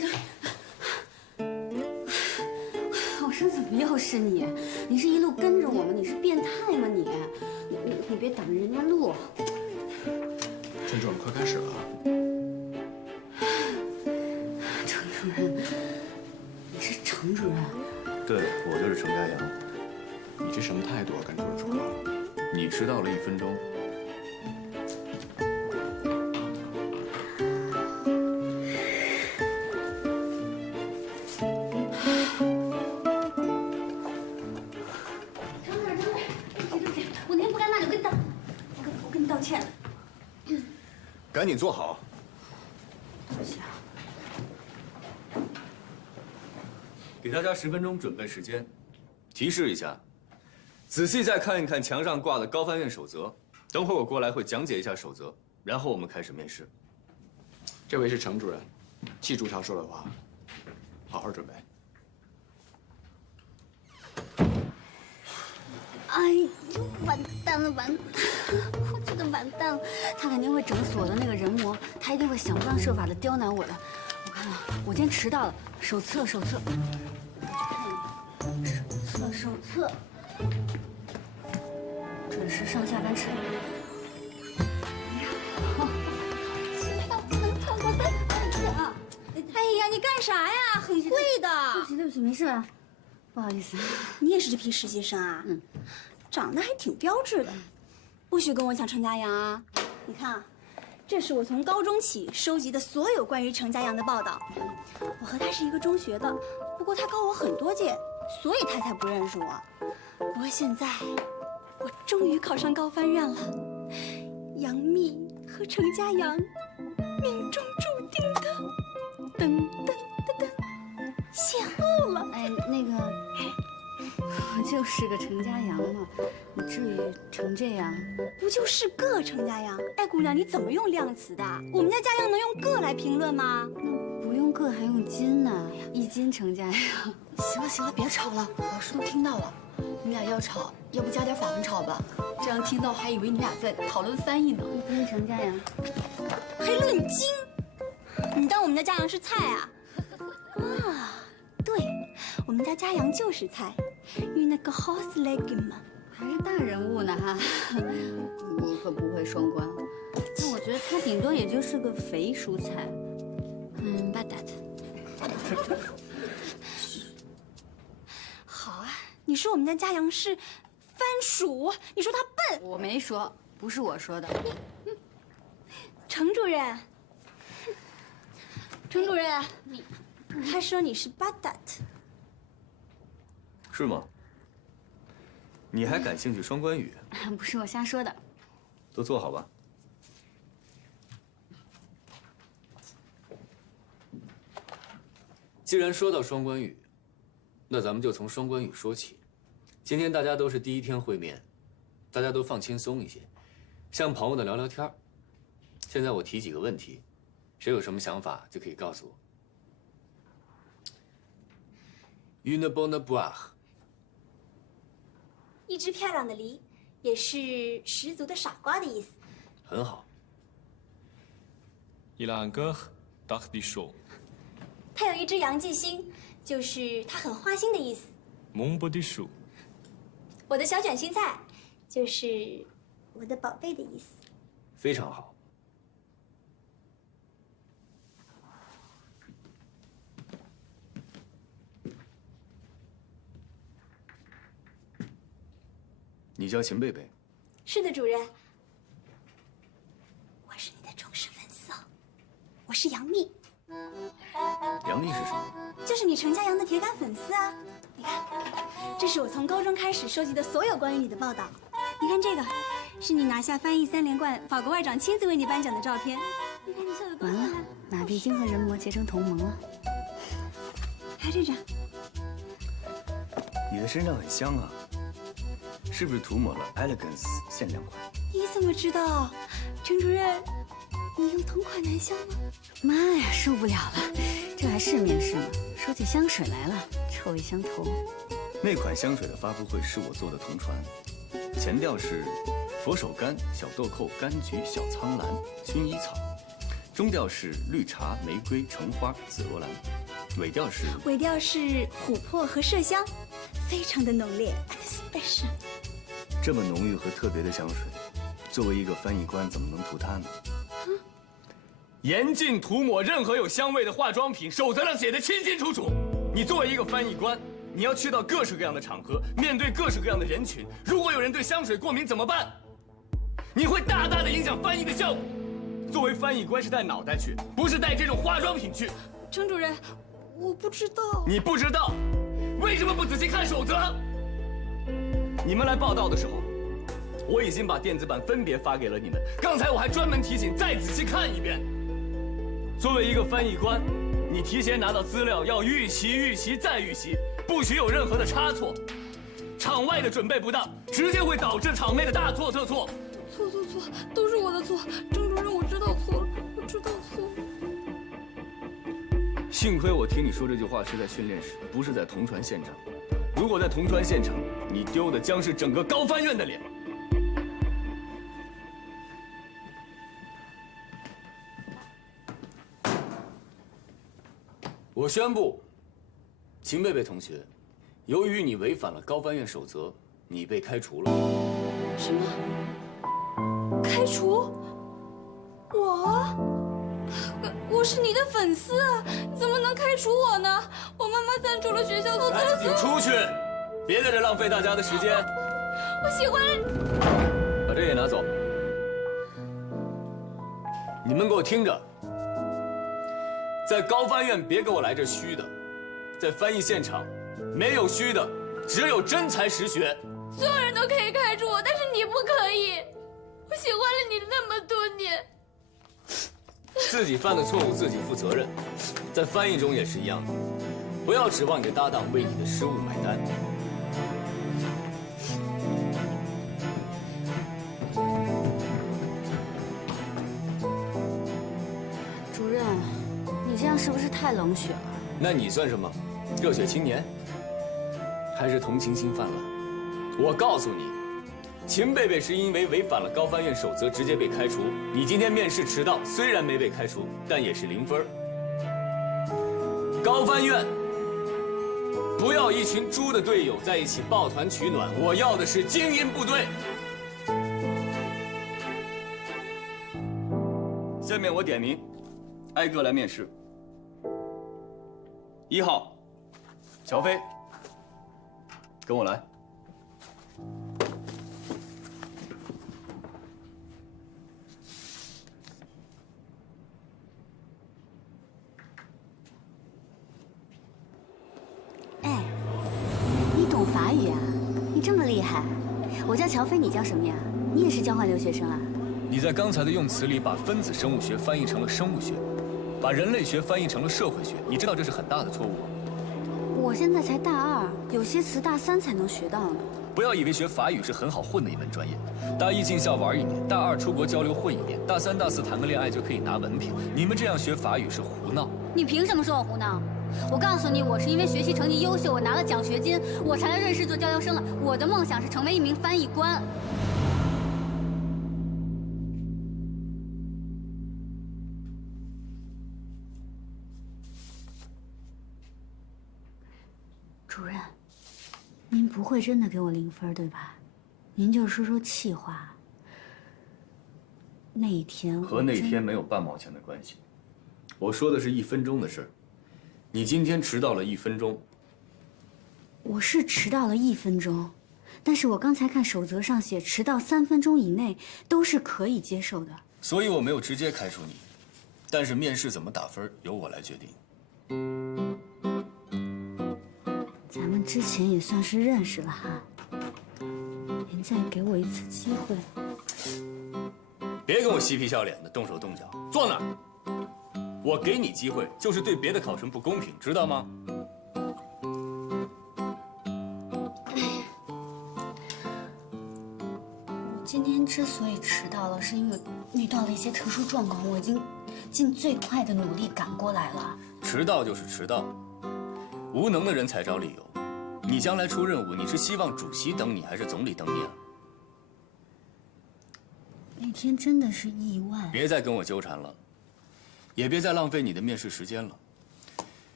这东西。我说怎么又是你？你是一路跟着我吗？你是变态吗你？你别挡着人家路。陈主任，快开始了。程主任，你是程主任？对，我就是程家阳。你这什么态度啊，跟主任说话？你迟到了1分钟。赶紧坐好。对不起啊。给大家10分钟准备时间。提示一下，仔细再看一看墙上挂的高翻院守则。等会儿我过来会讲解一下守则，然后我们开始面试。这位是程主任，记住他说的话，好好准备。哎呦，完蛋了，完蛋！我觉得完蛋了，他肯定会整死我的那个人魔，他一定会想方设法的刁难我的。我看啊，我今天迟到了，手册，我去看一眼，手册，准时上下班迟到。哎呀，你干啥呀？很会的。对不起，没事吧？不好意思。你也是这批实习生啊？嗯，长得还挺标致的，不许跟我抢程家阳啊！你看啊，这是我从高中起收集的所有关于程家阳的报道。我和他是一个中学的，不过他高我很多届，所以他才不认识我。不过现在，我终于考上高翻院了，杨幂和程家阳，命中注定的。噔噔噔噔，邂逅了。哎，那个，我就是个程家阳嘛，你至于成这样？不就是个程家阳？哎，姑娘，你怎么用量词的？我们家家阳能用个来评论吗？那不用个还用斤呢，1斤程家阳。行了，别吵了，老师都听到了。你俩要吵，要不加点法文吵吧？这样听到还以为你俩在讨论翻译呢。1斤程家阳，还论斤？你当我们家家阳是菜啊？啊，对，我们家家阳就是菜，因为那个 horse leg 嘛。还是大人物呢哈。你可不会双关。那我觉得他顶多也就是个肥蔬菜。batat。好啊，你说我们家家阳是番薯，你说他笨。我没说，不是我说的。程主任，程主任，他说你是 batat。是吗？你还感兴趣双关语？不是我瞎说的。都坐好吧。既然说到双关语，那咱们就从双关语说起。今天大家都是第1天会面，大家都放轻松一些，像朋友的聊聊天。现在我提几个问题，谁有什么想法就可以告诉我。Une bonne boire。一只漂亮的梨，也是十足的傻瓜的意思。很好。Il a un cœur d'artichaut。他有一只洋记心，就是他很花心的意思。Mon petit chou。我的小卷心菜，就是我的宝贝的意思。非常好。你叫秦贝贝？是的，主任。我是你的忠实粉丝哦，我是杨幂。杨幂是什么？就是你程家阳的铁杆粉丝啊！你看，这是我从高中开始收集的所有关于你的报道。你看这个，是你拿下翻译3连冠，法国外长亲自为你颁奖的照片。你看你笑得多完了，马蒂已经和人魔结成同盟了。还这张，你的身上很香啊，是不是涂抹了 Elegance 限量款？你怎么知道？程主任，你用同款男香吗？妈呀，受不了了，这还是面试吗？说起香水来了，臭味相投。那款香水的发布会是我做的同传，前调是佛手柑、小豆蔻、柑橘、小苍兰、薰衣草，中调是绿茶、玫瑰、橙花、紫罗兰，尾调是琥珀和麝香，非常的浓烈 ，special。这么浓郁和特别的香水，作为一个翻译官，怎么能涂它呢？严禁涂抹任何有香味的化妆品，守则上写的清清楚楚。你作为一个翻译官，你要去到各式各样的场合，面对各式各样的人群。如果有人对香水过敏怎么办？你会大大的影响翻译的效果。作为翻译官是带脑袋去，不是带这种化妆品去。程主任，我不知道。你不知道，为什么不仔细看守则？你们来报道的时候，我已经把电子版分别发给了你们。刚才我还专门提醒再仔细看一遍。作为一个翻译官，你提前拿到资料要预习、预习再预习，不许有任何的差错。场外的准备不当，直接会导致场内的大错特错。错，都是我的错。程主任，我知道错了，我知道错了。幸亏我听你说这句话是在训练室，不是在铜川现场。如果在铜川现场，你丢的将是整个高翻院的脸。我宣布，秦贝贝同学，由于你违反了高翻院守则，你被开除了。什么？开除？我是你的粉丝啊，你怎么能开除我呢？我妈妈赞助了学校做厕所。请出去，别在这浪费大家的时间。我喜欢。把这也拿走。你们给我听着，在高翻院别给我来这虚的，在翻译现场，没有虚的，只有真才实学。所有人都可以开除我，但是你不可以。我喜欢了你那么多年。自己犯的错误自己负责任，在翻译中也是一样的，不要指望你的搭档为你的失误买单。主任，你这样是不是太冷血了？那你算什么？热血青年？还是同情心泛滥？我告诉你，秦贝贝是因为违反了高翻院守则直接被开除。你今天面试迟到，虽然没被开除，但也是0分。高翻院不要一群猪的队友在一起抱团取暖，我要的是精英部队。下面我点名，挨个来面试。1号，乔飞，跟我来。哎，你懂法语啊？你这么厉害。我叫乔飞，你叫什么呀？你也是交换留学生啊？你在刚才的用词里把分子生物学翻译成了生物学，把人类学翻译成了社会学，你知道这是很大的错误吗？我现在才大2，有些词大3才能学到呢。不要以为学法语是很好混的一门专业，大1进校玩1年，大2出国交流混1年，大3、大4谈个恋爱就可以拿文凭。你们这样学法语是胡闹。你凭什么说我胡闹？我告诉你，我是因为学习成绩优秀，我拿了奖学金，我才来瑞士做交流生了。我的梦想是成为一名翻译官。主任，您不会真的给我0分对吧？您就说说气话。那一天和那天没有半毛钱的关系，我说的是1分钟的事儿。你今天迟到了1分钟。我是迟到了1分钟，但是我刚才看守则上写，迟到3分钟以内都是可以接受的。所以我没有直接开除你，但是面试怎么打分由我来决定。咱们之前也算是认识了哈，您再给我一次机会。别跟我嬉皮笑脸的，动手动脚，坐那儿。我给你机会，就是对别的考生不公平，知道吗？今天之所以迟到了，是因为遇到了一些特殊状况，我已经尽最快的努力赶过来了。迟到就是迟到，无能的人才找理由。你将来出任务，你是希望主席等你，还是总理等你啊？那天真的是意外。别再跟我纠缠了。也别再浪费你的面试时间了。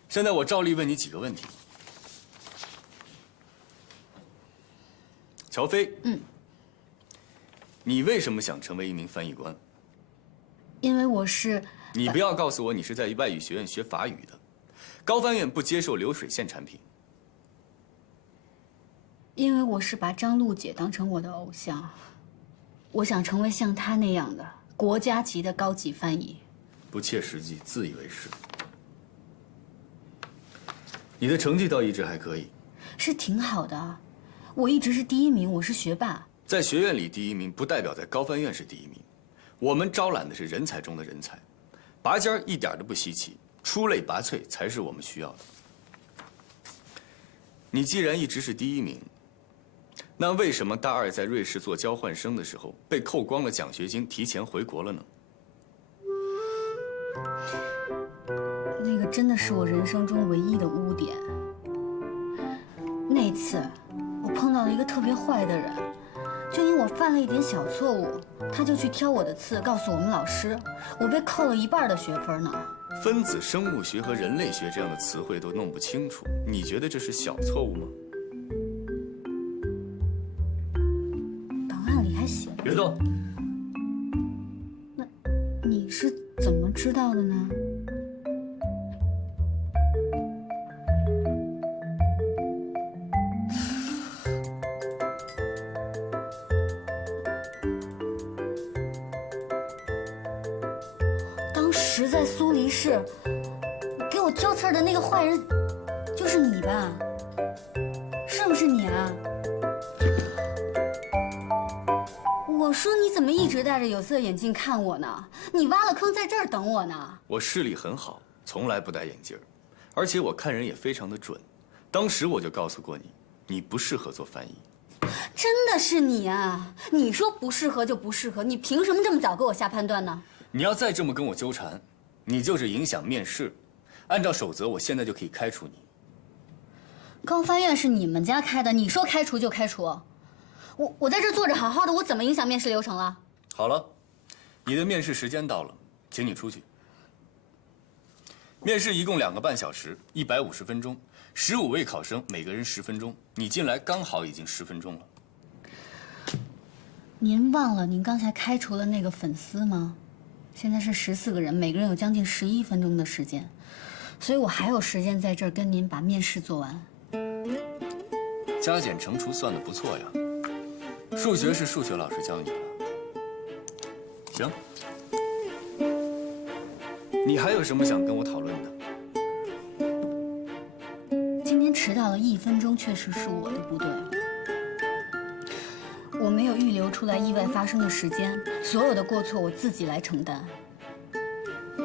现在我照例问你几个问题。乔飞，你为什么想成为一名翻译官？因为我是……你不要告诉我你是在外语学院学法语的，高翻院不接受流水线产品。因为我是把张璐姐当成我的偶像，我想成为像她那样的国家级的高级翻译。不切实际，自以为是。你的成绩倒一直还可以，是挺好的，我一直是第一名，我是学霸。在学院里第一名，不代表在高翻院是第一名。我们招揽的是人才中的人才，拔尖儿一点都不稀奇，出类拔萃才是我们需要的。你既然一直是第一名，那为什么大二在瑞士做交换生的时候被扣光了奖学金，提前回国了呢？那个真的是我人生中唯一的污点。那次，我碰到了一个特别坏的人，就因为我犯了一点小错误，他就去挑我的刺，告诉我们老师，我被扣了1半的学分呢。分子生物学和人类学这样的词汇都弄不清楚，你觉得这是小错误吗？档案里还写了。别动！那你是怎么知道的呢？当时在苏黎世给我挑刺儿的那个坏人，就是你吧？是不是你啊？我说你怎么一直戴着有色眼镜看我呢？你挖了坑在这儿等我呢。我视力很好，从来不戴眼镜儿，而且我看人也非常的准。当时我就告诉过你，你不适合做翻译。真的是你啊！你说不适合就不适合，你凭什么这么早给我下判断呢？你要再这么跟我纠缠，你就是影响面试。按照守则，我现在就可以开除你。高翻院是你们家开的，你说开除就开除。我在这坐着好好的，我怎么影响面试流程了？好了，你的面试时间到了，请你出去。面试一共2个半小时，150分钟，15位考生，每个人10分钟。你进来刚好已经10分钟了。您忘了您刚才开除了那个粉丝吗？现在是14个人，每个人有将近11分钟的时间，所以我还有时间在这儿跟您把面试做完。加减乘除算得不错呀。数学是数学老师教你的。行，你还有什么想跟我讨论的？今天迟到了1分钟，确实是我的不对。我没有预留出来意外发生的时间，所有的过错我自己来承担。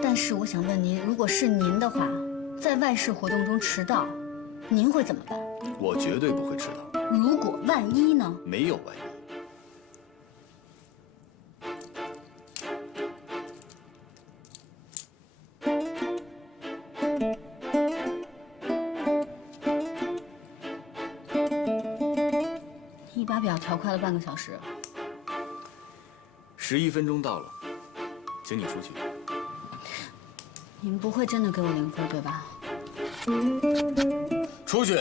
但是我想问您，如果是您的话，在外事活动中迟到，您会怎么办？我绝对不会迟到。如果万一呢？没有万一。你把表调快了半个小时。11分钟到了，请你出去。您不会真的给我0分对吧？出去。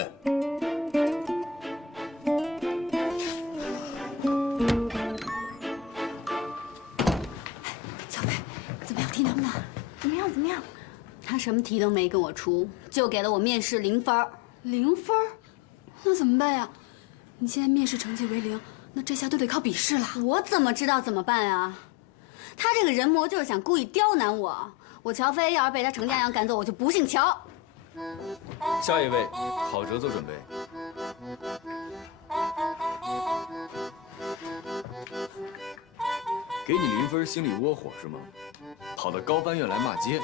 小飞，怎么样？题难不难？怎么样？怎么样？他什么题都没跟我出，就给了我面试0分。0分？那怎么办呀？你现在面试成绩为0，那这下都得靠笔试了。我怎么知道怎么办啊？他这个人魔就是想故意刁难我。我乔飞要是被他程家阳赶走，我就不姓乔。下一位，郝哲做准备。给你0分，心里窝火是吗？跑到高翻院来骂街。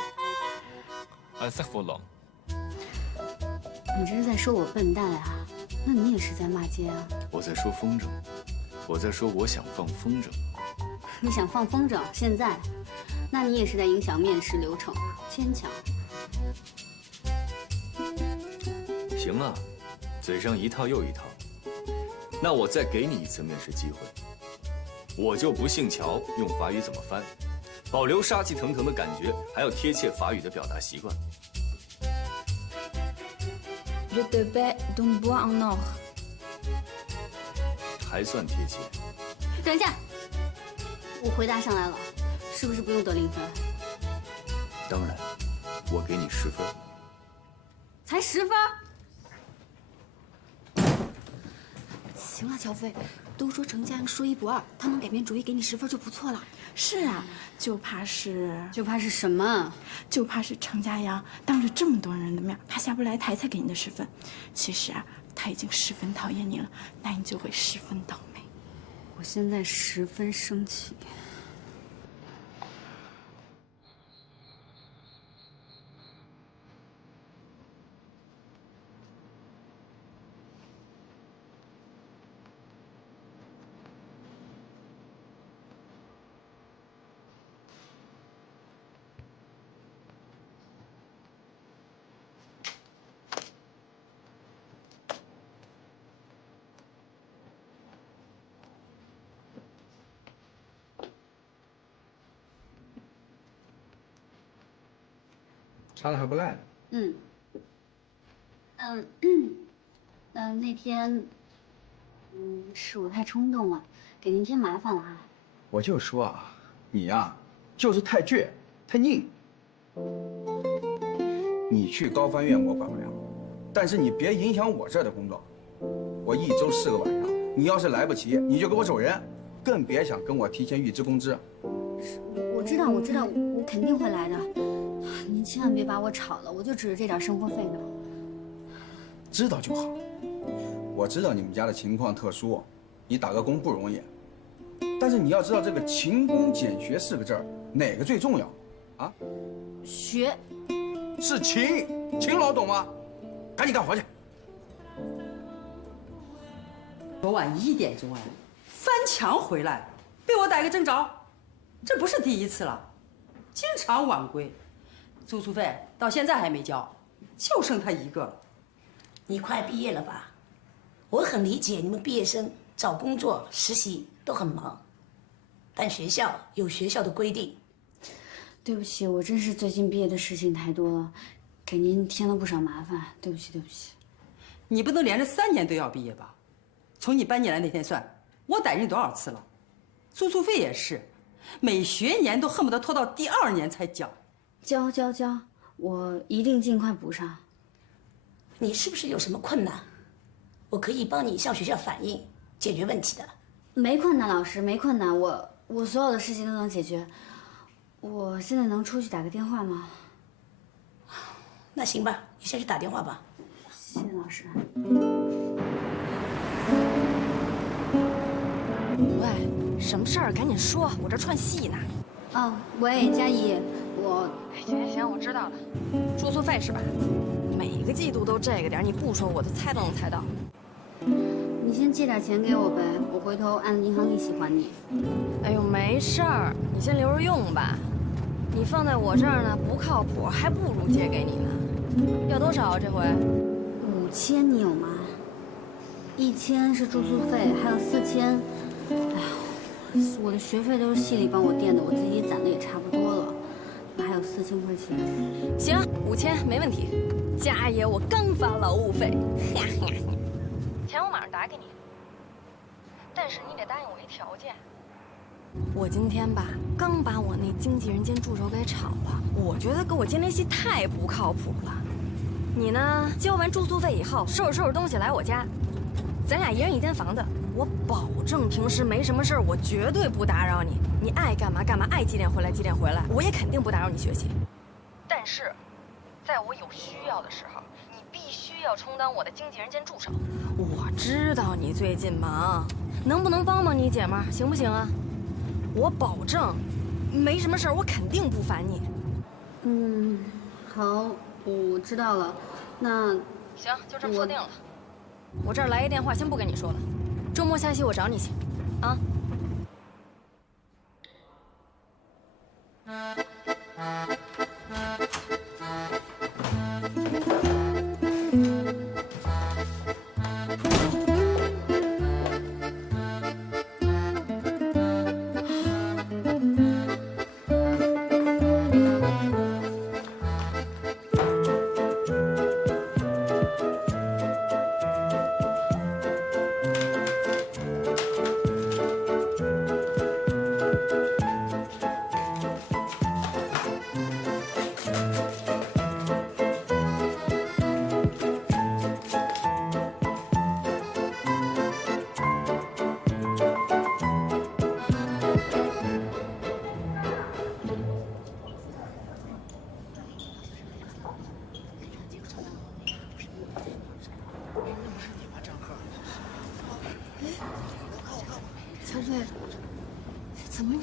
Un sac volant。你这是在说我笨蛋啊？那你也是在骂街啊？我在说风筝，我在说我想放风筝。你想放风筝？现在？那你也是在影响面试流程，牵强。行啊，嘴上一套又一套。那我再给你一次面试机会，我就不姓乔，用法语怎么翻？保留杀气腾腾的感觉，还有贴切法语的表达习惯。Je te paie d'un bois en or。还算贴切。等一下，我回答上来了，是不是不用得0分？当然，我给你10分。才10分？行了，乔飞，都说程家阳说一不二，他能改变主意给你10分就不错了。是啊，就怕是什么？就怕是程家阳当着这么多人的面，他下不来台才给你的10分。其实啊，他已经10分讨厌你了，那你就会10分倒霉。我现在10分生气。擦的还不赖。那天，是我太冲动了，给您添麻烦了啊。我就说啊，你呀，就是太倔，太拧。你去高翻院我管不了，但是你别影响我这儿的工作。我1周4个晚上，你要是来不及，你就给我走人，更别想跟我提前预支工资。我知道，我肯定会来的。您千万别把我炒了，我就指着这点生活费呢。知道就好。我知道你们家的情况特殊，你打个工不容易，但是你要知道这个勤工俭学4个字儿，哪个最重要？啊？学。是勤劳，懂吗？赶紧干活去。昨晚1点钟翻墙回来，被我逮个正着，这不是第一次了，经常晚归，住宿费到现在还没交，就剩他一个了。你快毕业了吧？我很理解你们毕业生找工作、实习都很忙，但学校有学校的规定。对不起，我真是最近毕业的事情太多了，给您添了不少麻烦，对不起。你不能连着3年都要毕业吧？从你搬进来那天算，我逮着你多少次了？住宿费也是，每学年都恨不得拖到第2年才交。交，我一定尽快补上。你是不是有什么困难？我可以帮你向学校反映，解决问题的。没困难，老师，没困难，我所有的事情都能解决。我现在能出去打个电话吗？那行吧，你先去打电话吧。谢谢老师。喂，什么事儿？赶紧说，我这串戏呢。喂，佳怡，我……行，我知道了。住宿费是吧？每个季度都这个点，你不说我都猜都能猜到。你先借点钱给我呗，我回头按银行利息还你。哎呦，没事儿，你先留着用吧。你放在我这儿呢不靠谱，还不如借给你呢。要多少啊？这回5000，你有吗？1000是住宿费，还有4000。哎呀，我的学费都是系里帮我垫的，我自己攒的也差不多了，还有4000块钱。行，5000没问题。家爷，我刚发劳务费，钱我马上打给你。但是你得答应我一条件。我今天吧，刚把我那经纪人兼助手给炒了，我觉得给我接那戏太不靠谱了。你呢，交完住宿费以后，收拾东西来我家，咱俩一人一间房子，我保证平时没什么事儿，我绝对不打扰你。你爱干嘛干嘛，爱几点回来几点回来，我也肯定不打扰你学习。但是，在我有需要的时候，你必须要充当我的经纪人兼助手。我知道你最近忙，能不能帮帮你姐们儿，行不行啊？我保证，没什么事儿，我肯定不烦你。好，我知道了。那行，就这么说定了。我这儿来一电话，先不跟你说了，周末下期我找你去，啊。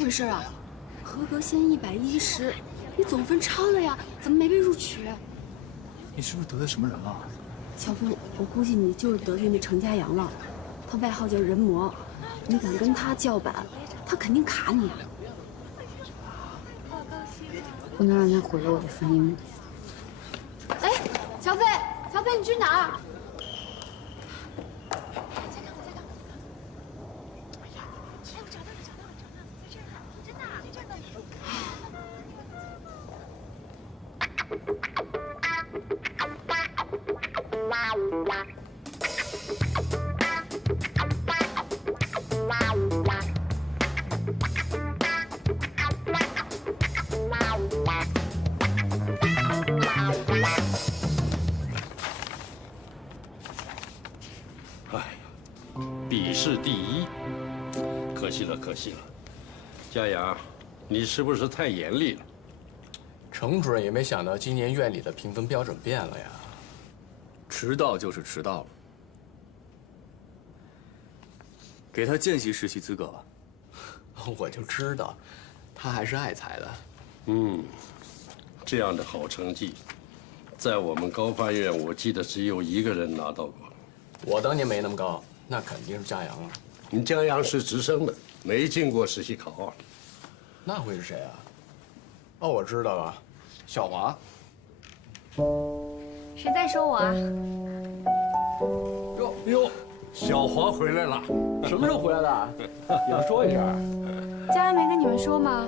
回事啊？合格线110，你总分超了呀，怎么没被录取？你是不是得罪什么人了？乔峰，我估计你就是得罪那程家阳了，他外号叫人魔，你敢跟他叫板，他肯定卡你。不能让他毁了我的分音。哎，乔飞，乔飞，你去哪儿？笔试第1，可惜了，可惜了。佳阳，你是不是太严厉了？程主任也没想到今年院里的评分标准变了呀。迟到就是迟到了，给他见习实习资格吧。我就知道，他还是爱才的。这样的好成绩，在我们高翻院，我记得只有1个人拿到过。我当年没那么高，那肯定是佳阳啊。你佳阳是直升的，没进过实习考啊。那会是谁啊？哦，我知道了，小华。谁在说我啊？哟，小华回来了。什么时候回来的？你们说一声。佳阳没跟你们说吗？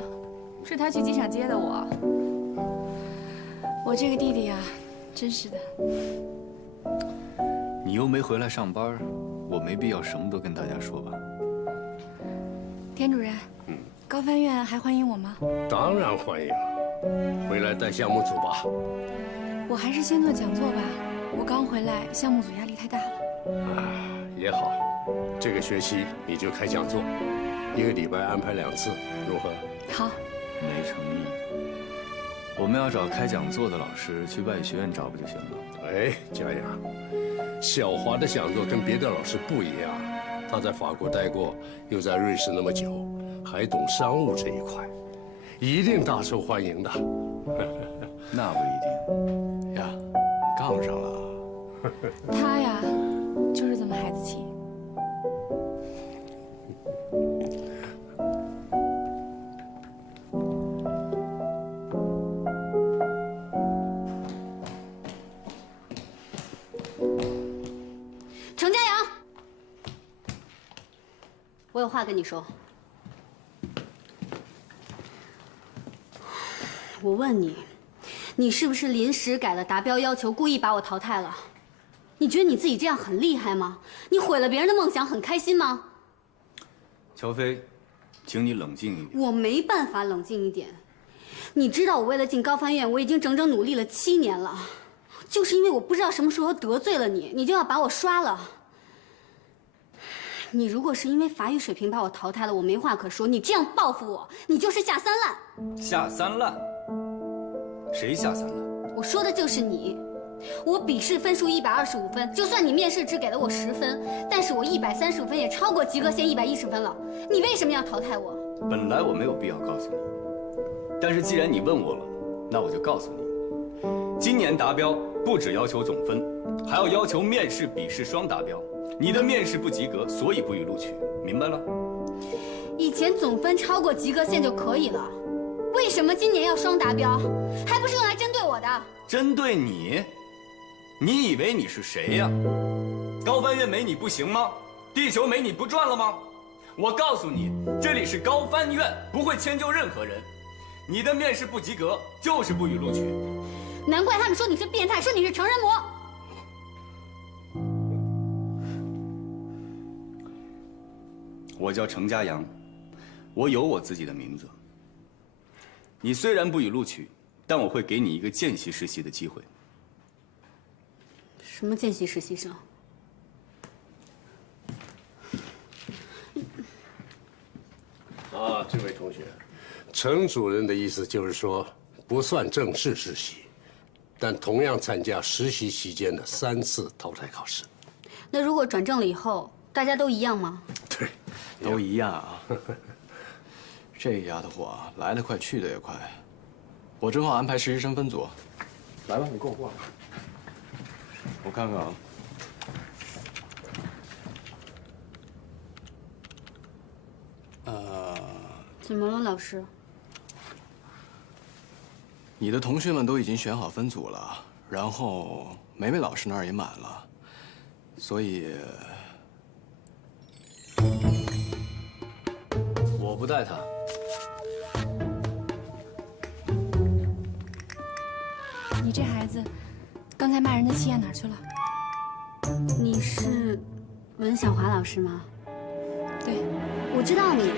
是他去机场接的我。我这个弟弟呀，真是的。你又没回来上班，我没必要什么都跟大家说吧。田主任，高翻院还欢迎我吗？当然欢迎，回来带项目组吧。我还是先做讲座吧，我刚回来，项目组压力太大了。也好，这个学期你就开讲座，1个礼拜安排2次，如何？好。没诚意。我们要找开讲座的老师，去外语学院找不就行了？哎，佳阳，小华的讲座跟别的老师不一样，他在法国待过，又在瑞士那么久，还懂商务这一块，一定大受欢迎的。那不一定呀，杠上了。他呀，就是这么孩子气。程家阳，我有话跟你说。我问你，你是不是临时改了达标要求，故意把我淘汰了？你觉得你自己这样很厉害吗？你毁了别人的梦想，很开心吗？乔飞，请你冷静一点。我没办法冷静一点。你知道我为了进高翻院，我已经整整努力了7年了，就是因为我不知道什么时候得罪了你，你就要把我刷了。你如果是因为法语水平把我淘汰了，我没话可说。你这样报复我，你就是下三滥。下三滥？谁下三滥？我说的就是你。我笔试分数125分，就算你面试只给了我10分，但是我135分也超过及格线110分了。你为什么要淘汰我？本来我没有必要告诉你，但是既然你问我了，那我就告诉你，今年达标不只要求总分，还要求面试、笔试双达标。你的面试不及格，所以不予录取，明白了？以前总分超过及格线就可以了，为什么今年要双达标？还不是用来针对我的？针对你？你以为你是谁呀？高翻院没你不行吗？地球没你不转了吗？我告诉你，这里是高翻院，不会迁就任何人。你的面试不及格，就是不予录取。难怪他们说你是变态，说你是成人魔。我叫程家阳，我有我自己的名字。你虽然不予录取，但我会给你一个见习实习的机会。什么见习实习生？这位同学，程主任的意思就是说，不算正式实习，但同样参加实习期间的3次淘汰考试。那如果转正了以后，大家都一样吗？对，都一样啊。这丫头货啊，来得快，去得也快。我正好安排实习生分组。来吧，你跟我过来。我看看啊。怎么了，老师？你的同学们都已经选好分组了，然后梅梅老师那儿也满了，所以我不带他。你这孩子，刚才骂人的气焰哪儿去了？你是文小华老师吗？对，我知道你，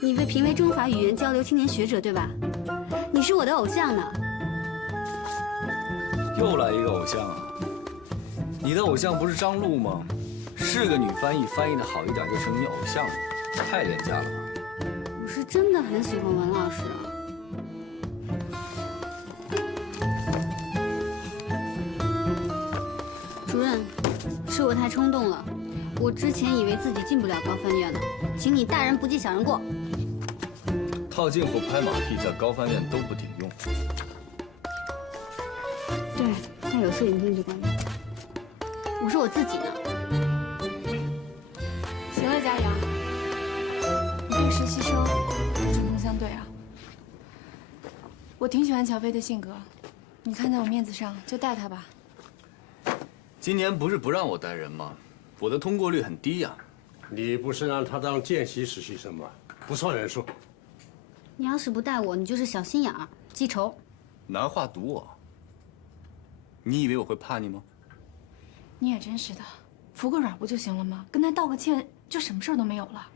你被评为中华语言交流青年学者，对吧？你是我的偶像呢。又来一个偶像啊！你的偶像不是张璐吗？是个女翻译，翻译的好一点就成你偶像了，太廉价了吧？我是真的很喜欢文老师啊。主任，是我太冲动了。我之前以为自己进不了高翻院呢，请你大人不计小人过。套近乎拍马屁，在高翻院都不顶用。对，但有摄影镜就管用。我说我自己呢。行了，佳阳，你看实习生针锋相对啊。我挺喜欢乔飞的性格，你看在我面子上就带他吧。今年不是不让我带人吗？我的通过率很低呀。你不是让他当见习实习生吗？不算人数。你要是不带我，你就是小心眼儿、记仇。拿话堵我？你以为我会怕你吗？你也真是的，服个软不就行了吗？跟他道个歉，就什么事儿都没有了。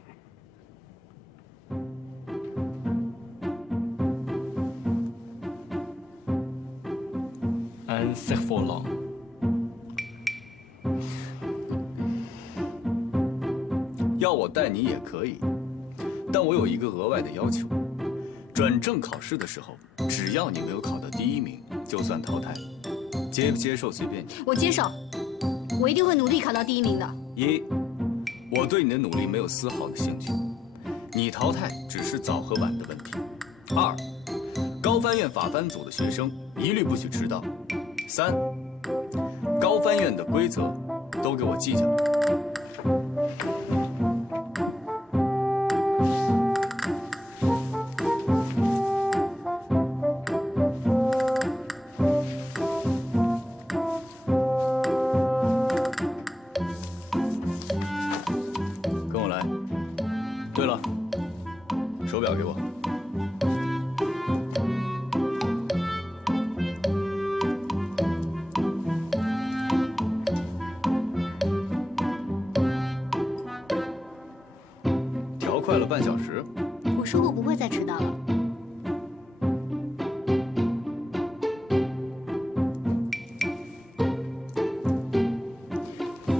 安塞佛朗。要我带你也可以，但我有一个额外的要求：转正考试的时候，只要你没有考到第1名，就算淘汰。接不接受随便你。我接受，我一定会努力考到第1名的。1，我对你的努力没有丝毫的兴趣，你淘汰只是早和晚的问题。2，高翻院法翻组的学生一律不许迟到。3，高翻院的规则都给我记下来。手表给我。调快了半小时。我说过不会再迟到了。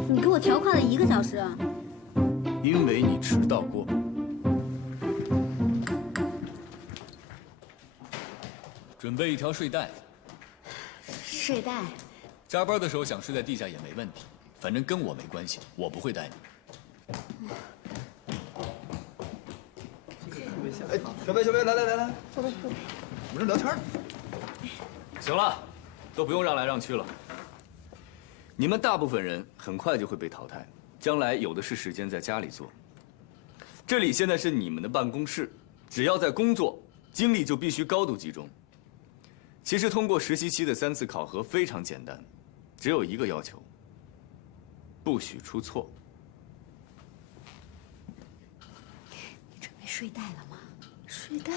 你给我调快了1个小时啊！因为你迟到过。准备一条睡袋。睡袋。加班的时候想睡在地下也没问题，反正跟我没关系，我不会带你。哎，小贝，来，坐，我们这聊天呢。行了，都不用让来让去了。你们大部分人很快就会被淘汰，将来有的是时间在家里做。这里现在是你们的办公室，只要在工作，精力就必须高度集中。其实通过实习期的3次考核非常简单，只有一个要求：不许出错。你准备睡袋了吗？睡袋？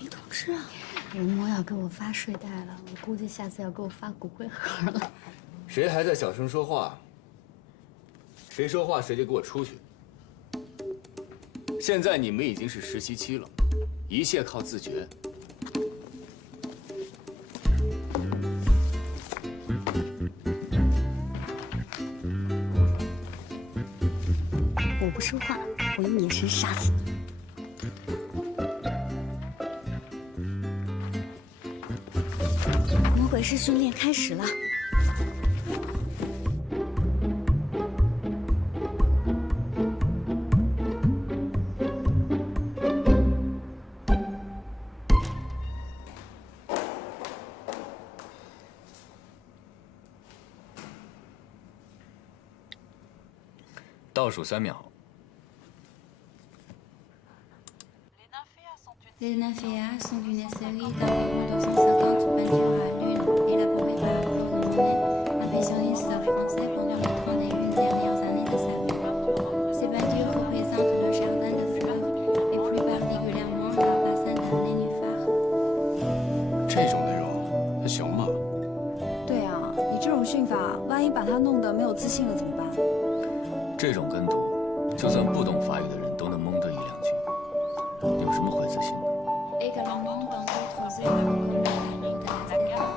没通知啊。人魔要给我发睡袋了，我估计下次要给我发骨灰盒了。谁还在小声说话？谁说话谁就给我出去。现在你们已经是实习期了，一切靠自觉。我不说话，我用眼神杀死你。魔鬼式训练开始了。倒数3秒。 Les nymphéas sont une série d'environ 250 peintures à l'une et la première par Claude impressionniste français pendant les 31 dernières années de sa vie. Ces peintures représentent le jardin de fleurs et plus particulièrement le bassin de nénuphars. 这种内容还行吗？对啊，你这种训法，万一把他弄得没有自信了怎么办？这种跟读，就算不懂法语的人都能蒙对1、2句，有什么会自信的？ Également dans d'autres œuvres comme la Bible de Esther Waka Saint-Lazare.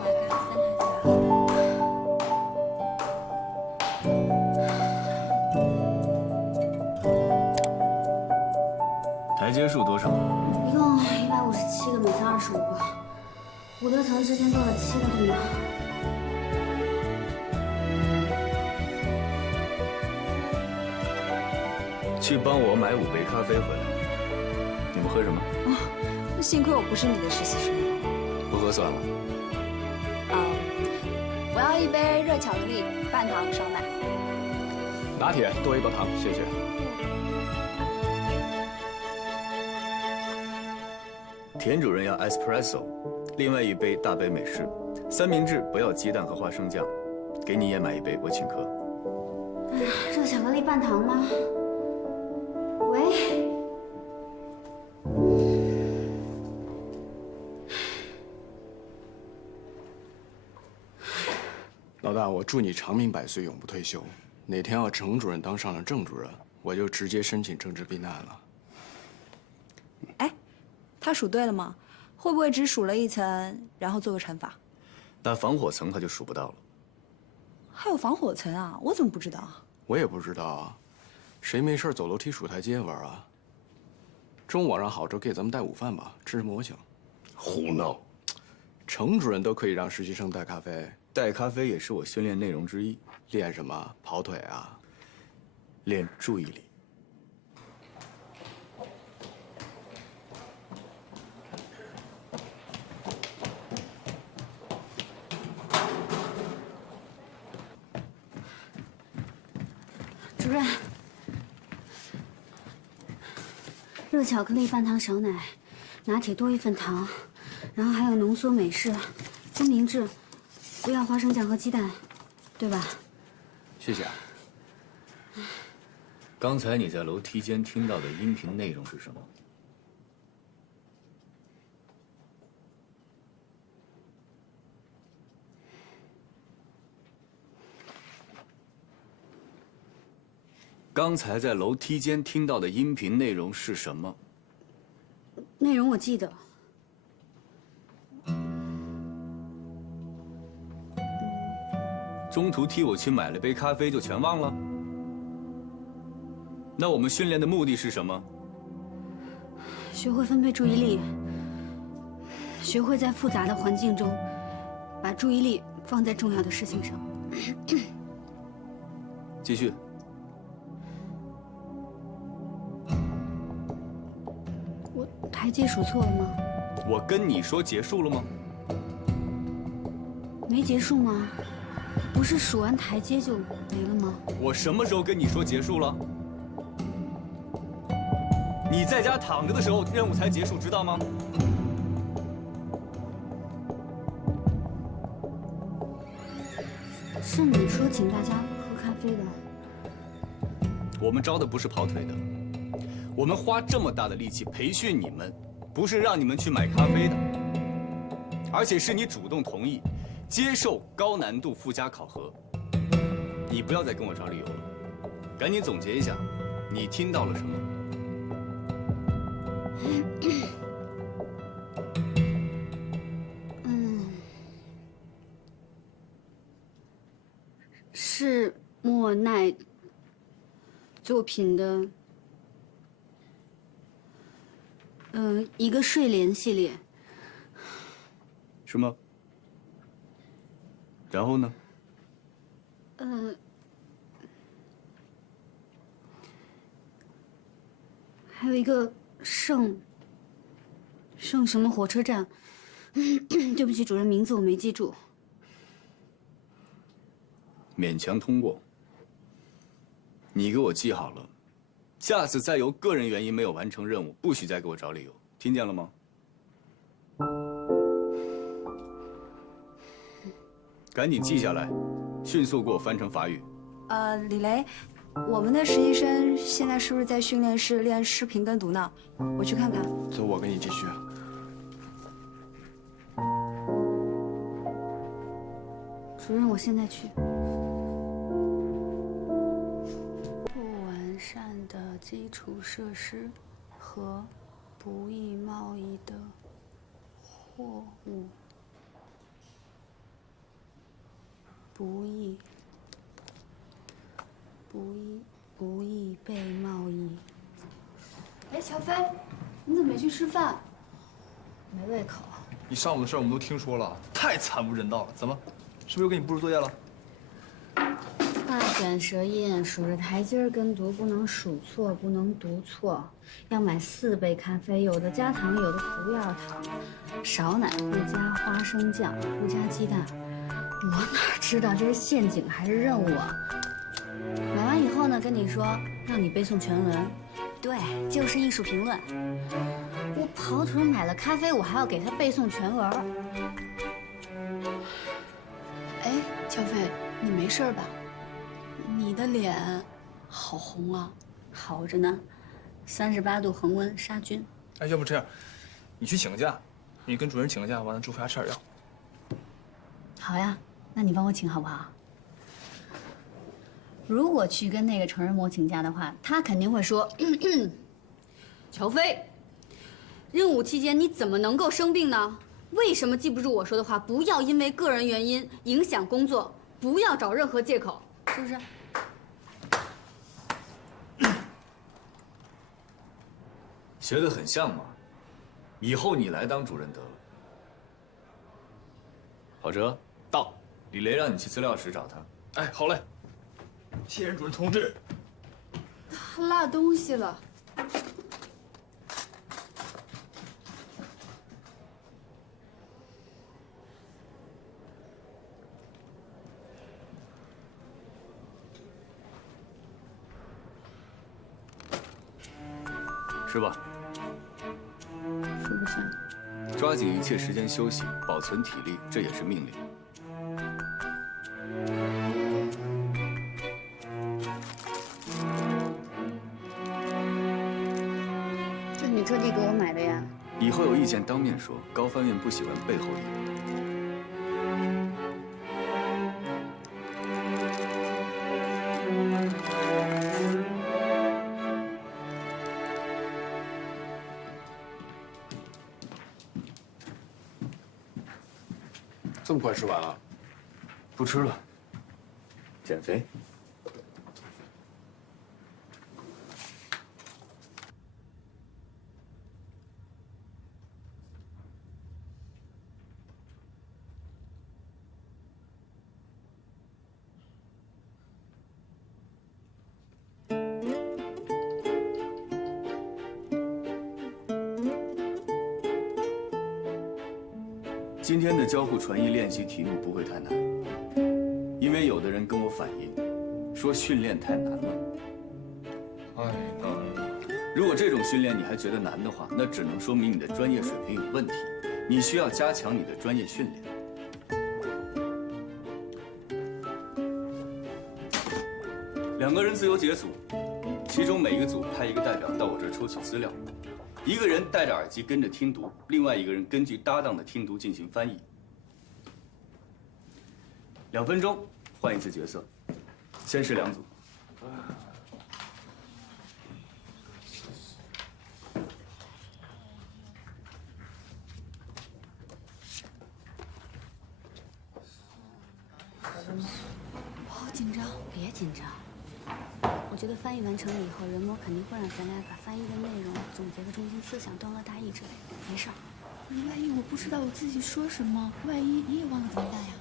台阶数多少？一共157个，每层25个，5个层之间做了7个对吗？去帮我买5杯咖啡回来。你们喝什么？那幸亏我不是你的实习生。不喝算了。我要1杯热巧克力，半糖少奶。拿铁多1包糖，谢谢。田主任要 espresso， 另外1杯大杯美式，三明治不要鸡蛋和花生酱，给你也买1杯，我请客。哎呀，热巧克力半糖吗？喂。 老大，我祝你长命百岁，永不退休。哪天要程主任当上了郑主任，我就直接申请政治避难了。哎，他数对了吗？会不会只数了1层，然后做个乘法？那防火层他就数不到了。还有防火层啊？我怎么不知道啊？我也不知道啊，谁没事走楼梯数台阶玩啊？中午晚上好之后给咱们带午饭吧，吃模型。胡闹！程主任都可以让实习生带咖啡。 带咖啡也是我训练内容之一。练什么？跑腿啊？练注意力。主任，热巧克力半糖少奶，拿铁多1份糖，然后还有浓缩美式、三明治。 不要花生酱和鸡蛋，对吧？谢谢。刚才你在楼梯间听到的音频内容是什么？刚才在楼梯间听到的音频内容是什么？内容我记得。 中途替我去买了杯咖啡就全忘了？那我们训练的目的是什么？学会分配注意力，学会在复杂的环境中，把注意力放在重要的事情上。继续。我台阶数错了吗？我跟你说结束了吗？没结束吗？ 不是数完台阶就没了吗？我什么时候跟你说结束了？你在家躺着的时候，任务才结束，知道吗？是你说请大家喝咖啡的。我们招的不是跑腿的，我们花这么大的力气培训你们，不是让你们去买咖啡的，而且是你主动同意。 接受高难度附加考核，你不要再跟我找理由了，赶紧总结一下，你听到了什么？是莫奈作品的，一个睡莲系列。什么？ 然后呢？还有一个圣什么火车站？对不起，主任，名字我没记住。勉强通过。你给我记好了，下次再由个人原因没有完成任务，不许再给我找理由，听见了吗？赶紧记下来，迅速给我翻成法语。李雷，我们的实习生现在是不是在训练室练视频跟读呢？我去看看。走，我跟你继续。主任，我现在去。不完善的基础设施和不易贸易的货物，不易被贸易。哎，乔飞，你怎么没去吃饭？没胃口。你上午的事我们都听说了，太惨无人道了。怎么，是不是又给你布置作业了？大卷舌音，数着台阶儿跟读，不能数错，不能读错。要买4杯咖啡，有的加糖，有的不要糖。少奶不加花生酱，不加鸡蛋。我哪知道这是陷阱还是任务啊？买完以后呢，跟你说让你背诵全文，对，就是艺术评论。我跑腿买了咖啡，我还要给他背诵全文。哎，乔飞，你没事吧？你的脸好红啊！好着呢，38度恒温杀菌。哎，要不这样，你去请个假，你跟主任请个假，完了祝福还吃点药。好呀，那你帮我请好不好？如果去跟那个成人模请假的话，他肯定会说：“乔飞，任务期间你怎么能够生病呢？为什么记不住我说的话？不要因为个人原因影响工作，不要找任何借口，是不是？”学得很像嘛，以后你来当主任得了。郝哲，到，李雷让你去资料室找他。哎，好嘞。谢任主任同志。他落东西了。吃吧。说不上。抓紧一切时间休息，保存体力，这也是命令。这你特地给我买的呀？以后有意见当面说，高翻院不喜欢背后议论。这么快吃完了？不吃了，减肥。今天的交互传译练习题目不会太难，因为有的人跟我反映，说训练太难了。太难了。如果这种训练你还觉得难的话，那只能说明你的专业水平有问题，你需要加强你的专业训练。2个人自由解组，其中每一个组派一个代表到我这儿抽取资料。一个人戴着耳机跟着听读，另外一个人根据搭档的听读进行翻译。2分钟换一次角色，先是2组。我好紧张，别紧张。我觉得翻译完成了以后，人模肯定会让咱俩把翻译的内容总结个中心思想、段落大意之类的。没事儿。万一我不知道我自己说什么，万一你也忘了怎么办呀？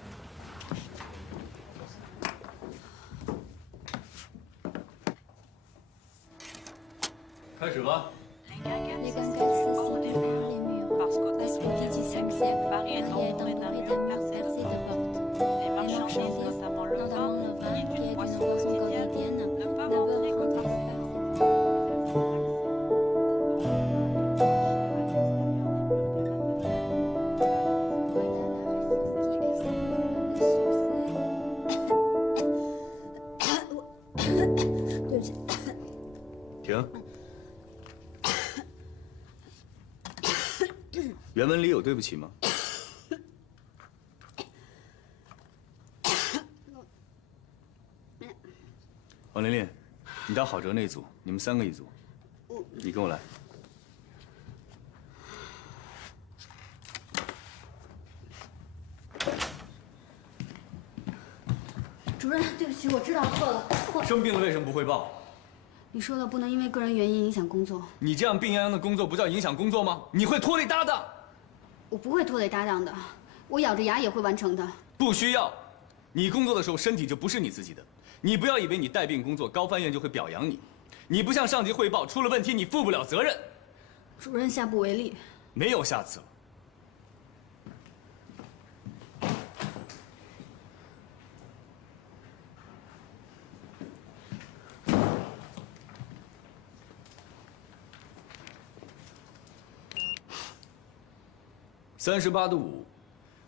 开始吧。 Les gangas s'assient derrière les murs, parce qu'au XVIIe siècle, Paris est entouré d'un mur percé de portes. Les marchandises, notamment le vin, qui est une boisson quotidienne, ne peuvent entrer 原文里有对不起吗？王琳琳，你到郝哲那一组，你们3个一组。你跟我来。主任，对不起，我知道错了。生病了为什么不汇报？你说了不能因为个人原因影响工作。你这样病殃殃的工作不叫影响工作吗？你会拖累搭档。我不会拖累搭档的，我咬着牙也会完成的。不需要，你工作的时候身体就不是你自己的。你不要以为你带病工作，高帆院就会表扬你。你不向上级汇报，出了问题你负不了责任。主任下不为例。没有下次了。38度5，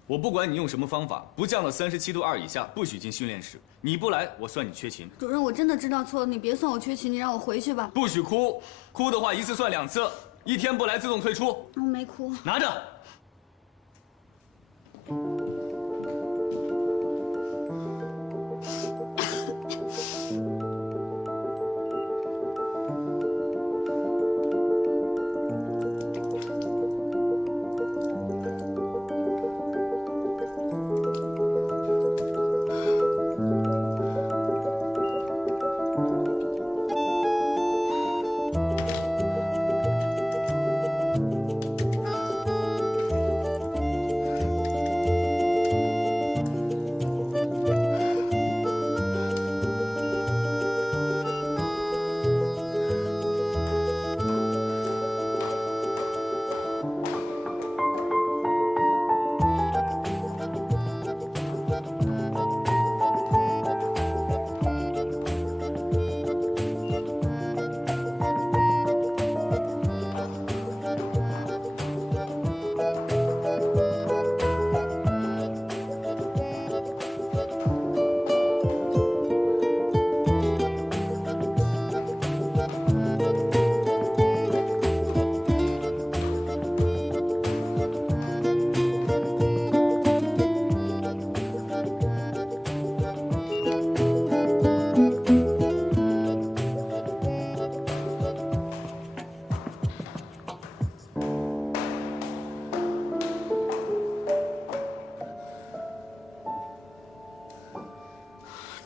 我不管你用什么方法，不降到37度2以下，不许进训练室。你不来，我算你缺勤。主任，我真的知道错了，你别算我缺勤，你让我回去吧。不许哭，哭的话一次算2次，1天不来自动退出。我没哭。拿着。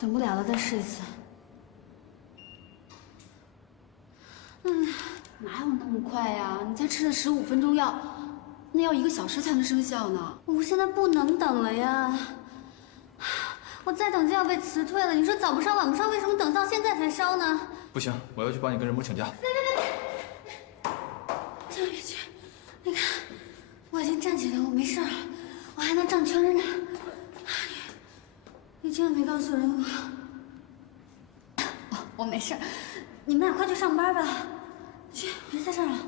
等不了了，再试一次。哪有那么快呀？你才吃了15分钟药，那要1个小时才能生效呢。我现在不能等了呀！我再等就要被辞退了。你说早不烧晚不烧，为什么等到现在才烧呢？不行，我要去帮你跟人模请假。别！千万别去！你看，我已经站起来，我没事儿，我还能转圈呢。你千万别告诉人我没事，你们俩快去上班吧，去，别在这儿了。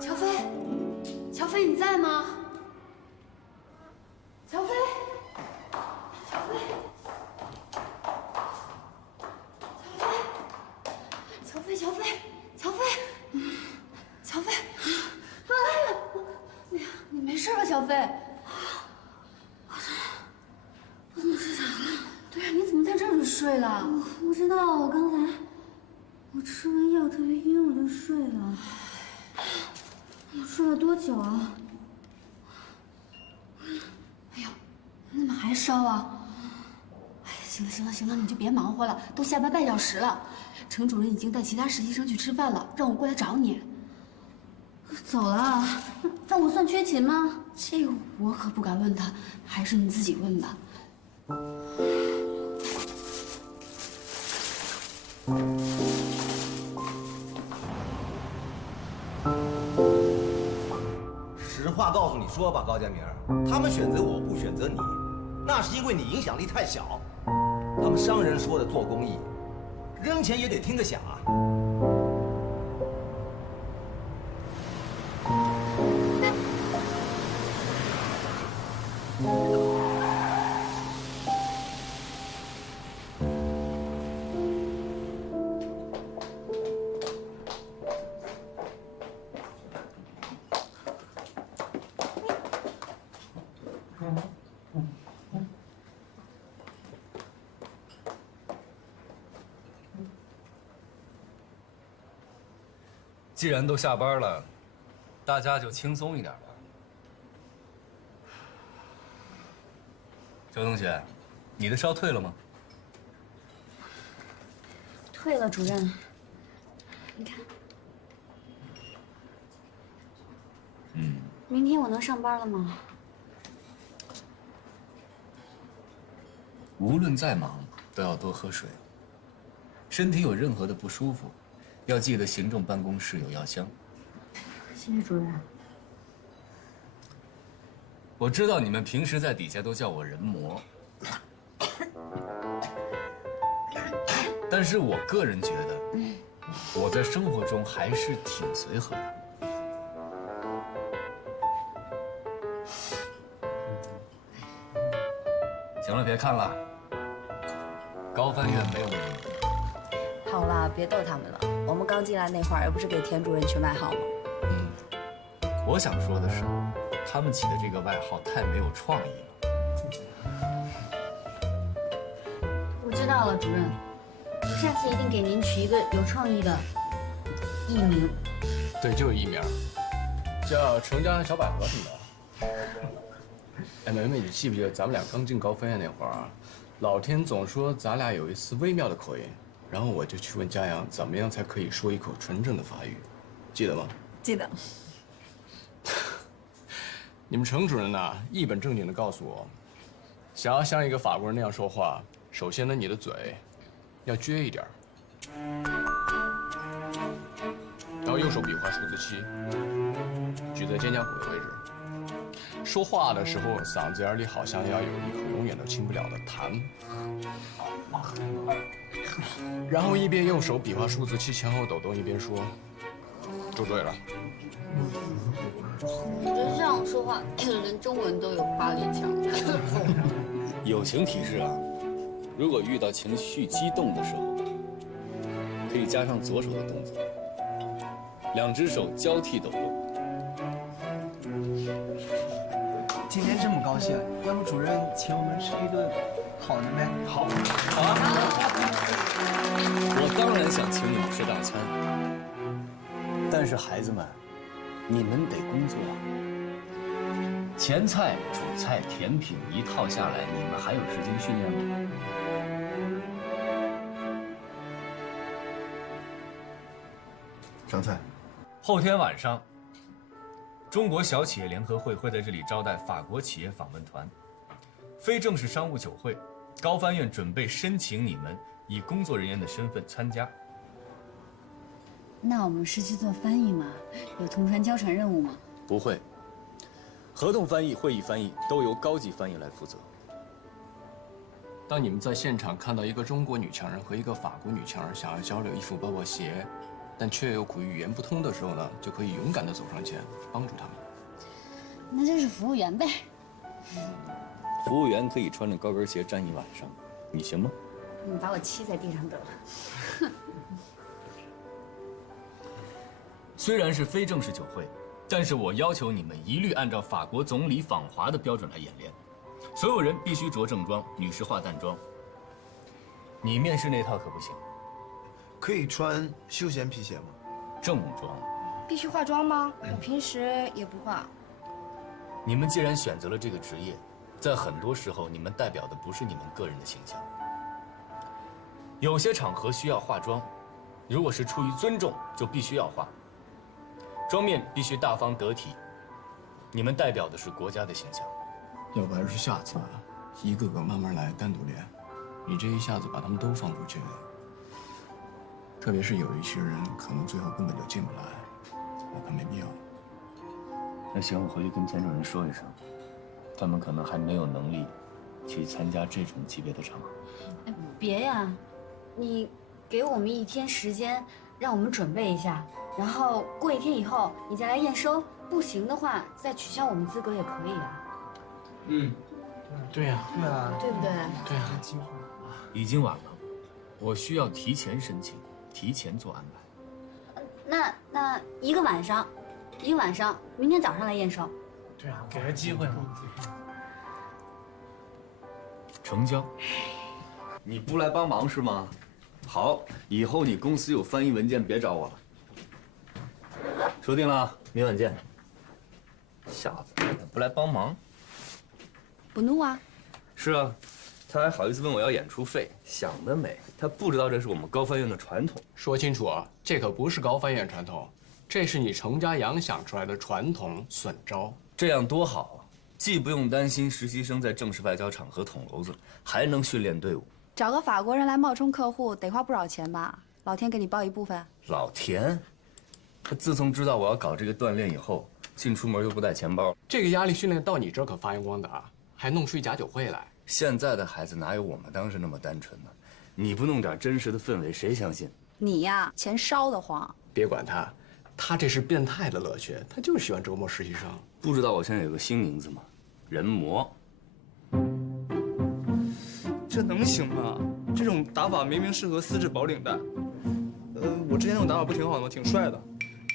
乔飞，乔飞，你在吗？乔飞，乔飞，乔飞，乔飞，乔飞，乔飞，哎呀，你没事吧，乔飞？我怎么睡着了？对呀，你怎么在这儿就睡了？我不知道，我刚才吃完药特别晕，我就睡了。我睡了多久啊？哎呦，你怎么还烧啊？哎，行了行了行了，你就别忙活了，都下班半小时了。程主任已经带其他实习生去吃饭了，让我过来找你。走了，让我算缺勤吗？这个我可不敢问他，还是你自己问吧。实话告诉你说吧，高建明，他们选择我不选择你，那是因为你影响力太小。他们商人说的做公益，扔钱也得听个响啊。既然都下班了，大家就轻松一点吧。周同学，你的烧退了吗？退了，主任。你看，明天我能上班了吗？无论再忙，都要多喝水。身体有任何的不舒服，要记得行政办公室有药箱。谢谢主任。我知道你们平时在底下都叫我人魔，但是我个人觉得，我在生活中还是挺随和的。行了，别看了，高翻院没有问题。好啦，别逗他们了。我们刚进来那会儿，又不是给田主任去卖号吗？我想说的是，他们起的这个外号太没有创意了。我知道了，主任，我下次一定给您取一个有创意的艺名。对，就是艺名，叫程家小百合什么的。哎，梅梅，你记不记得咱们俩刚进高分院那会儿啊？老天总说咱俩有一丝微妙的口音，然后我就去问嘉阳，怎么样才可以说一口纯正的法语，记得吗？记得。你们程主任呐，一本正经的告诉我，想要像一个法国人那样说话，首先呢，你的嘴要撅一点，然后右手比划数字7，举在肩胛骨的位置。说话的时候，嗓子眼里好像要有一口永远都清不了的痰。然后一边用手比划数字7前后抖动，一边说：“住嘴了。”我觉得这样说话，连中文都有巴黎腔。友情提示啊，如果遇到情绪激动的时候，可以加上左手的动作，2只手交替抖动。今天这么高兴，要不主任请我们吃一顿好的呗？好，好啊！我当然想请你们吃大餐，但是孩子们，你们得工作啊。前菜、主菜、甜品一套下来，你们还有时间训练吗？上菜。后天晚上，中国小企业联合会会在这里招待法国企业访问团，非正式商务酒会。高翻院准备申请你们以工作人员的身份参加。那我们是去做翻译吗？有同传交传任务吗？不会，合同翻译、会议翻译都由高级翻译来负责。当你们在现场看到一个中国女强人和一个法国女强人想要交流衣服包括鞋，但却又苦于语言不通的时候呢，就可以勇敢地走上前，帮助他们。那就是服务员呗。服务员可以穿着高跟鞋站一晚上，你行吗？你把我骑在地上得了。虽然是非正式酒会，但是我要求你们一律按照法国总理访华的标准来演练，所有人必须着正装，女士化淡妆。你面试那套可不行。可以穿休闲皮鞋吗？正装。必须化妆吗？我平时也不化。你们既然选择了这个职业，在很多时候你们代表的不是你们个人的形象。有些场合需要化妆，如果是出于尊重，就必须要化。妆面必须大方得体，你们代表的是国家的形象。要不还是下次一个个慢慢来，单独练。你这一下子把他们都放出去，特别是有一些人可能最后根本就进不来，我看没必要。那行，我回去跟田主任说一声，他们可能还没有能力去参加这种级别的场合。哎，别呀，你给我们1天时间，让我们准备一下，然后过1天以后你再来验收，不行的话再取消我们资格也可以啊。嗯，对呀，对啊，对不对？对啊，计划。已经晚了，我需要提前申请，提前做安排。那一个晚上，明天早上来验收。对啊，给个机会嘛。成交。你不来帮忙是吗？好，以后你公司有翻译文件别找我了。说定了，明晚见。小子，不来帮忙？不怒啊。是啊，他还好意思问我要演出费，想得美！他不知道这是我们高翻院的传统。说清楚啊，这可不是高翻院传统，这是你程家阳想出来的传统损招。这样多好啊，既不用担心实习生在正式外交场合捅娄子，还能训练队伍。找个法国人来冒充客户，得花不少钱吧？老田给你包一部分。老田，他自从知道我要搞这个锻炼以后，进出门又不带钱包。这个压力训练到你这儿可发扬光大，还弄出一假酒会来。现在的孩子哪有我们当时那么单纯呢？你不弄点真实的氛围，谁相信？你呀，钱烧得慌。别管他，他这是变态的乐趣，他就是喜欢折磨实习生。不知道我现在有个新名字吗？人魔。这能行吗？这种打法明明适合丝质薄领带。我之前那种打法不挺好的吗？挺帅的。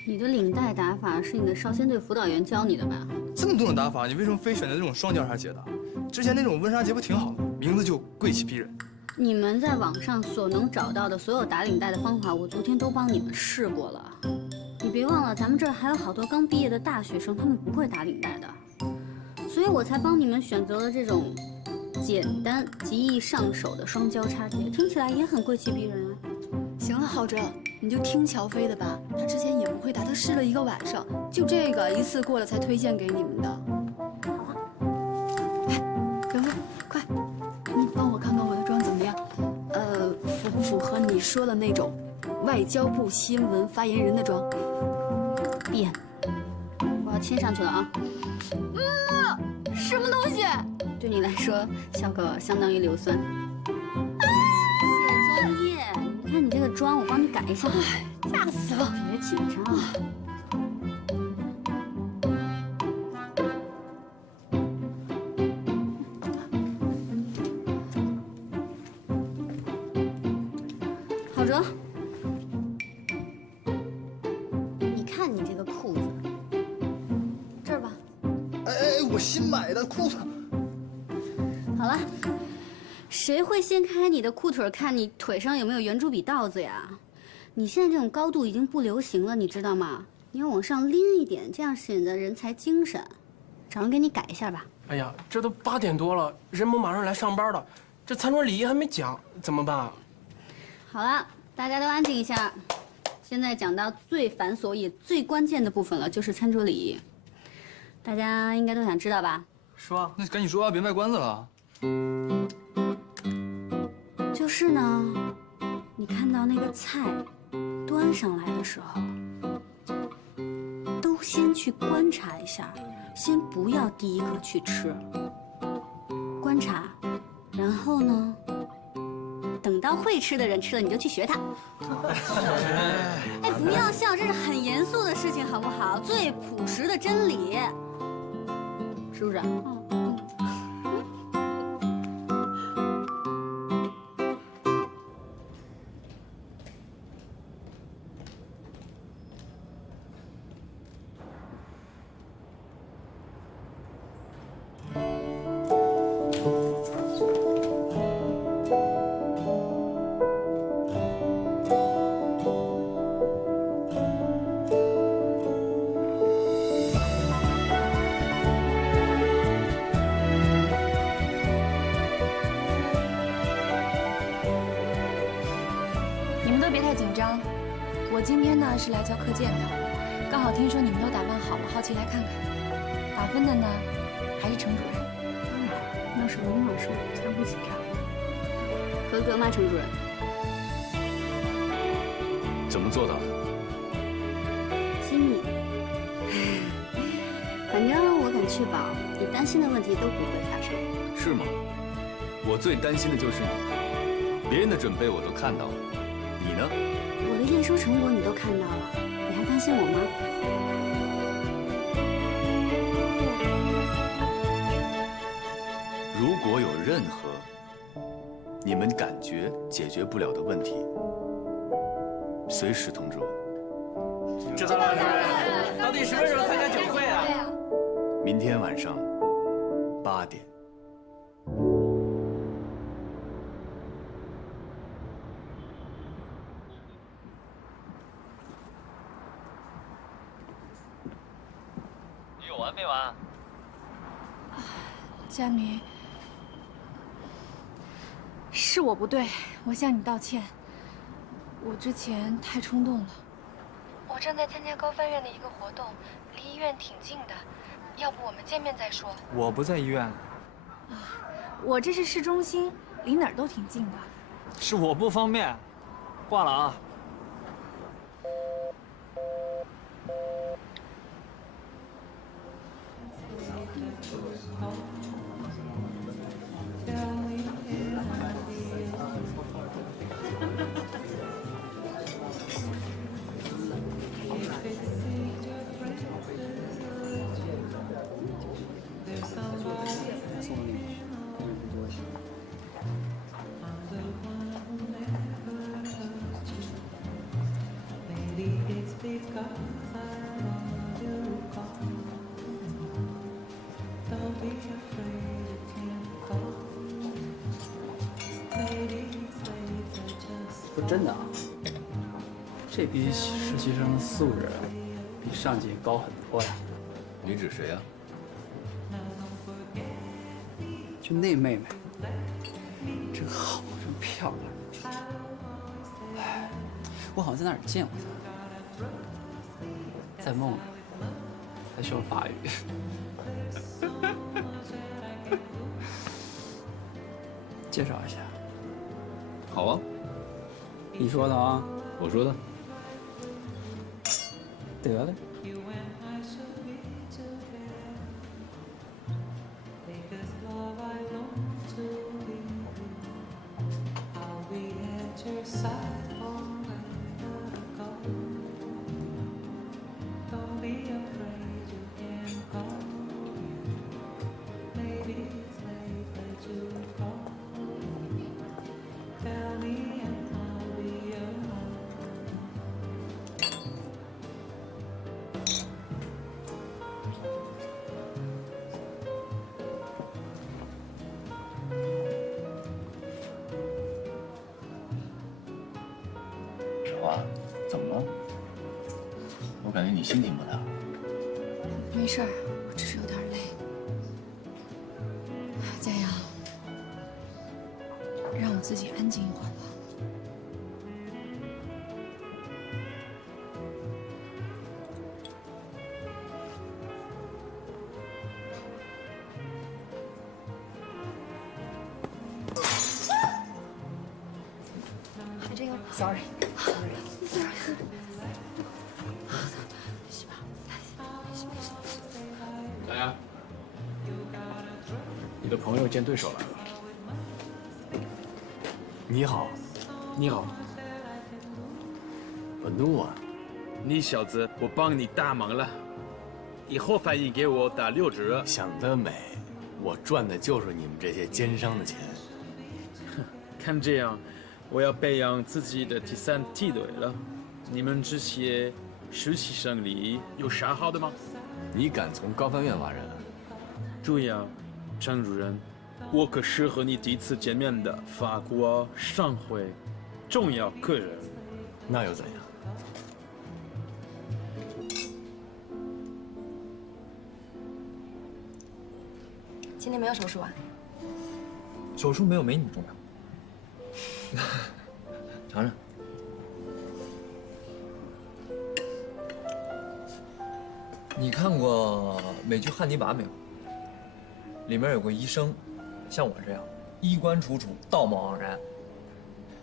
你的领带打法是你的少先队辅导员教你的吧？这么多种打法，你为什么非选择这种双交叉结的？之前那种温莎结不挺好的吗？名字就贵气逼人。你们在网上所能找到的所有打领带的方法，我昨天都帮你们试过了。你别忘了，咱们这儿还有好多刚毕业的大学生，他们不会打领带的，所以我才帮你们选择了这种简单极易上手的双交叉结，听起来也很贵气逼人啊。行了，郝哲，你就听乔飞的吧，他之前也不会打，他试了1个晚上，就这个一次过了才推荐给你们的。刘飞，快，你帮我看看我的妆怎么样？符不符合你说的那种外交部新闻发言人的妆？闭眼，我要亲上去了啊！什么东西？对你来说，效果相当于硫酸。谢专业，你看你这个妆，我帮你改一下。吓死了！别紧张。郝哲，你看你这个裤子，这儿吧。哎，我新买的裤子。好了，谁会掀开你的裤腿看你腿上有没有圆珠笔道子呀？你现在这种高度已经不流行了，你知道吗？你要往上拎一点，这样显得人才精神。找人给你改一下吧。哎呀，这都8点多了，人们马上来上班了，这餐桌礼仪还没讲，怎么办？好了，大家都安静一下。现在讲到最繁琐也最关键的部分了，就是餐桌礼仪。大家应该都想知道吧？说啊，那赶紧说啊，别卖关子了。就是呢，你看到那个菜端上来的时候，都先去观察一下，先不要第一个去吃，观察，然后呢，等到会吃的人吃了，你就去学他。哎，不要笑，这是很严肃的事情，好不好？最朴实的真理，是不是？我今天呢是来教课件的，刚好听说你们都打扮好了，好奇来看看。打分的呢，还是程主任。要是文老师，我瞧不起他。合格吗，程主任？怎么做到的？机密。反正我敢确保，你担心的问题都不会发生。是吗？我最担心的就是你。别人的准备我都看到了，你呢？我的验收成果你都看到了，你还担心我吗？如果有任何你们感觉解决不了的问题，随时通知我。知道了，到底什么时候参加酒会啊？明天晚上8点。你有完没完？佳明，是我不对，我向你道歉。我之前太冲动了。我正在参加高翻院的一个活动，离医院挺近的，要不我们见面再说。我不在医院。我这是市中心，离哪儿都挺近的。是我不方便，挂了啊。说真的啊，这批实习生素质比上届高很多呀。你指谁呀？就那妹妹，真好，真漂亮。哎，我好像在哪儿见过她，在梦里，在学法语。介绍一下。好啊。你说的啊？我说的。得嘞。怎么了？我感觉你心情不太好。没事儿，我只是有点累。佳阳，让我自己安静一会儿吧。还真有 ，sorry。来呀，你的朋友见对手来了。你好，你好，本怒啊！你小子，我帮你大忙了，以后翻译给我打6折。想得美，我赚的就是你们这些奸商的钱。看这样，我要培养自己的第3梯队了。你们这些实习生里有啥好的吗？你敢从高翻院挖人？注意啊，张主任，我可是和你第一次见面的法国商会重要客人。那又怎样？今天没有手术啊？手术没有没你重要。尝尝。你看过美剧《汉尼拔》没有？里面有个医生，像我这样衣冠楚楚、道貌岸然，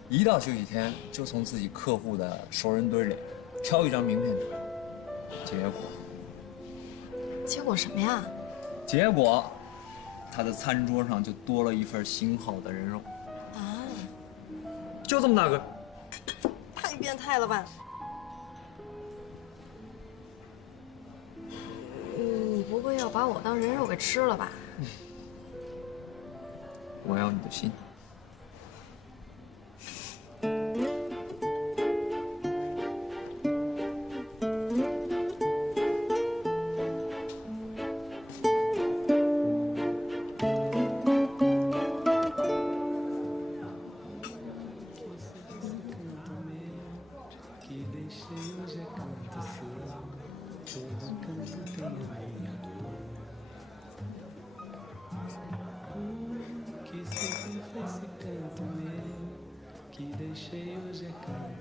一到休息天就从自己客户的熟人堆里挑一张名片出来。结果什么呀？结果，他的餐桌上就多了一份腥好的人肉。啊，就这么大个。太变态了吧！你不会要把我当人肉给吃了吧？我要你的心。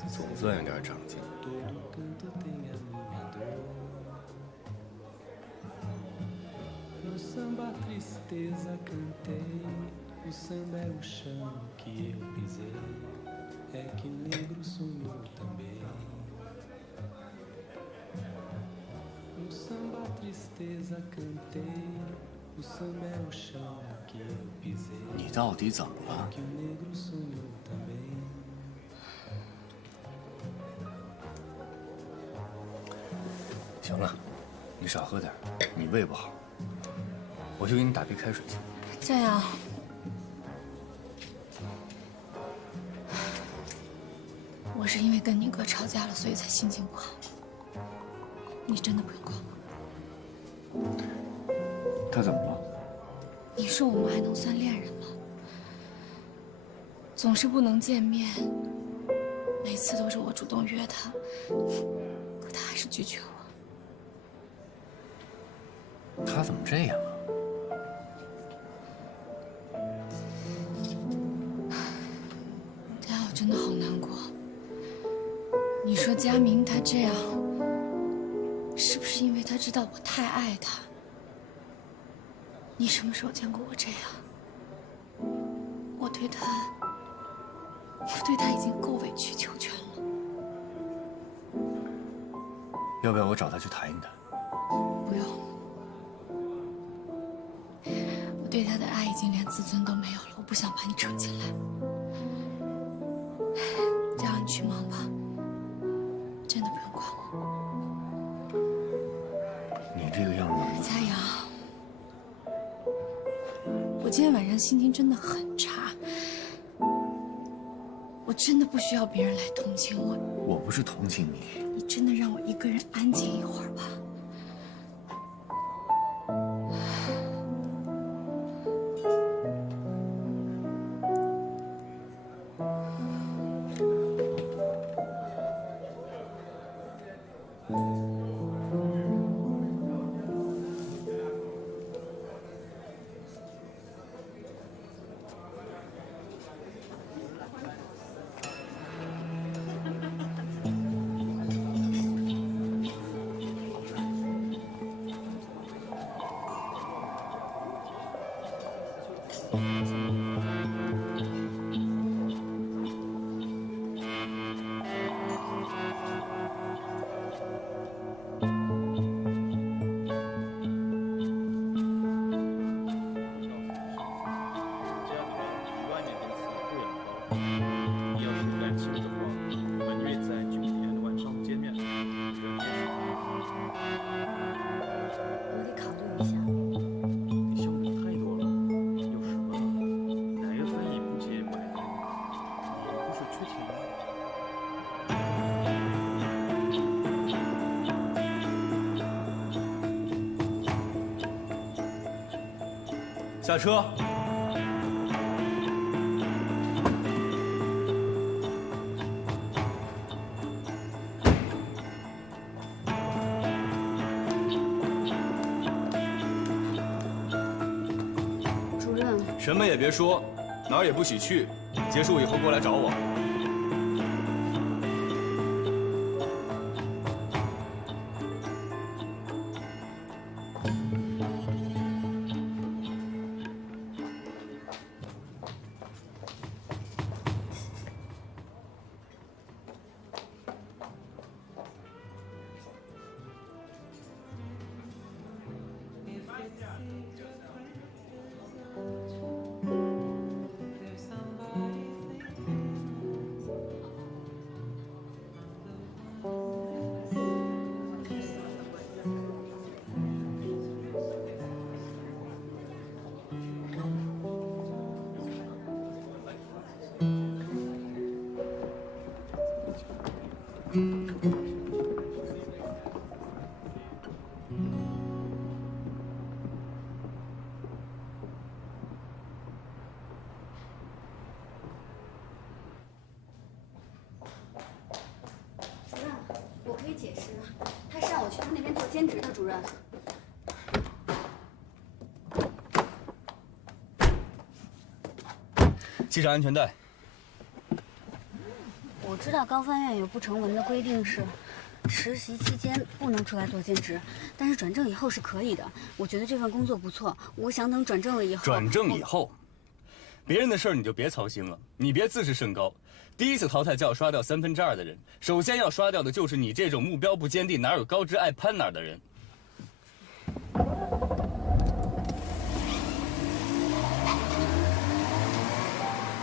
总算有点长进。你到底怎么了？行了，你少喝点，你胃不好。我去给你打杯开水去。佳阳，我是因为跟你哥吵架了，所以才心情不好。你真的不用管我。他怎么了？你说我们还能算恋人吗？总是不能见面，每次都是我主动约他，可他还是拒绝我。他怎么这样啊？佳阳，我真的好难过。你说佳明他这样，是不是因为他知道我太爱他？你什么时候见过我这样？我对他已经够委曲求全了。要不要我找他去谈一谈？不用，我对他的爱已经连自尊都没有了，我不想把你扯进来。佳阳，你去忙吧，真的不用管我。你这个样子，佳阳，我今天晚上心情真的很差，我真的不需要别人来同情我。我不是同情你，你真的让我一个人安静一会儿吧。下车。主任，什么也别说，哪儿也不许去。结束以后过来找我。主任，我可以解释的，他是让我去他那边做兼职的，主任。系上安全带。我知道高翻院有不成文的规定是，实习期间不能出来做兼职，但是转正以后是可以的。我觉得这份工作不错，我想等转正了以后。转正以后，别人的事儿你就别操心了，你别自视甚高。第一次淘汰就要刷掉2/3的人，首先要刷掉的就是你这种目标不坚定、哪有高枝爱攀哪儿的人。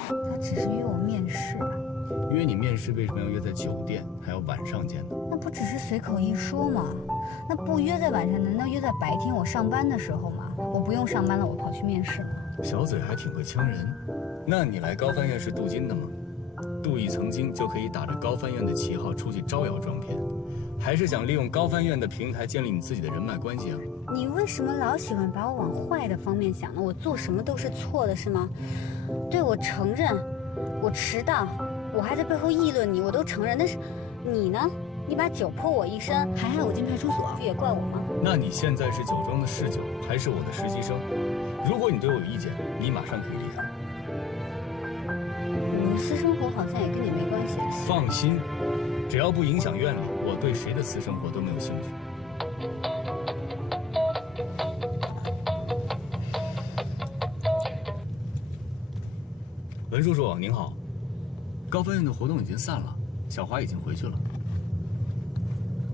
他只是约我面试。约你面试为什么要约在酒店，还要晚上见呢？那不只是随口一说吗？那不约在晚上，难道约在白天我上班的时候吗？我不用上班了，我跑去面试吗？小嘴还挺会呛人。那你来高翻院是镀金的吗？镀一层金就可以打着高翻院的旗号出去招摇撞骗，还是想利用高翻院的平台建立你自己的人脉关系啊？你为什么老喜欢把我往坏的方面想呢？我做什么都是错的，是吗？对，我承认，我迟到，我还在背后议论你，我都承认。但是你呢？你把酒泼我一身，还害我进派出所，这也怪我吗？那你现在是酒庄的侍酒，还是我的实习生？如果你对我有意见，你马上可以离开。我的私生活好像也跟你没关系。放心，只要不影响院里，我对谁的私生活都没有兴趣。文叔叔您好，高翻院的活动已经散了，小华已经回去了。